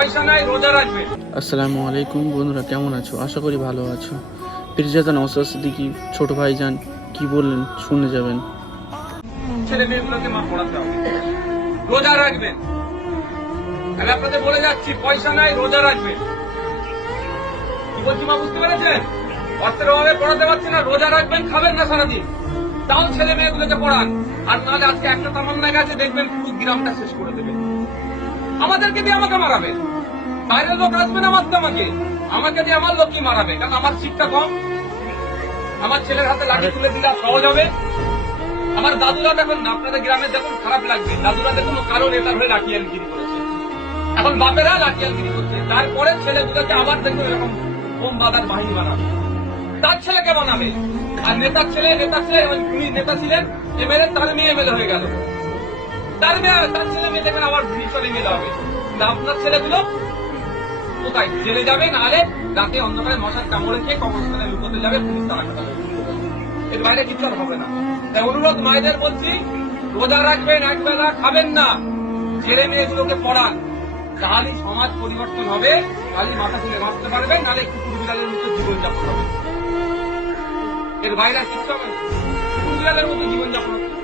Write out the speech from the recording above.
আসসালামু আলাইকুম বন্ধুরা, কেমন আছো? আশা করি ভালো আছো। পীরজাদা নওশাদ সিদ্দিকী ছোট ভাইজান কি বললেন শুনে যাবেন। ছেলে মেয়েগুলোকে মা পড়াতে হবে, রোজা রাখবেন। তাহলে আপনাদের বলে যাচ্ছি, পয়সা নাই, রোজা রাখবেন। কি বলছি মা, বুঝতে পেরেছেন? অর্থের অভাবে পড়াতে পারছে না, রোজা রাখবেন, খাবেন না সারাদিন, তাও ছেলে মেয়েগুলোকে পড়ান। আর নাহলে আজকে একটা তামান্না গেছে, দেখবেন পুরো গ্রামটা শেষ করে দেবে। আমাদেরকে দিয়ে আমাকে মারাবে, বাইরের লোক আসবে না মারতে আমাকে দিয়ে আমার লোকই মারাবে, কারণ আমার শিক্ষা কম। আমার ছেলের হাতে লাঠি তুলে দিলে সহজ হবে। আমার দাদুরা দেখুন, আপনাদের গ্রামে দেখুন, খারাপ লাগবে, দাদুরা দেখুন কারো নেতার হয়ে লাঠিয়ালগিরি করেছে, এখন বাপেরা লাঠিয়ালগিরি করছে। তারপরে ছেলেগুলোকে আবার দেখুন এরকম বোম বাঁধার বাহিনী বানাবে, তার ছেলেকে বানাবে। আর নেতার ছেলে উনি নেতা ছিলেন, এমএলএ, তার মেয়ে এমএলএ হয়ে গেল, তার ছেলে মেয়ে দেখবেন আবার ভিতরে মেলে হবে। আপনার ছেলেগুলো কোথায়? জেলে যাবে, নাহলে রাতে অন্ধকারে মশার কামড়ে খেয়ে কবরস্থানে লুকোতে যাবে, পুলিশ তারা কাটাবে। এর বাইরে কিছু আর হবে না। তাই অনুরোধ মায়েদের বলছি, রোজা রাখবেন, একবেলা খাবেন না, ছেলে মেয়েগুলোকে পড়ান, তাহলেই সমাজ পরিবর্তন হবে, তাহলেই মাথা তুলে বাঁচতে পারবে, নাহলে কুকুর বিড়ালের মতো জীবনযাপন হবে। এর বাইরে কিছু হবে না, কুকুর বিড়ালের মতো জীবনযাপন হবে।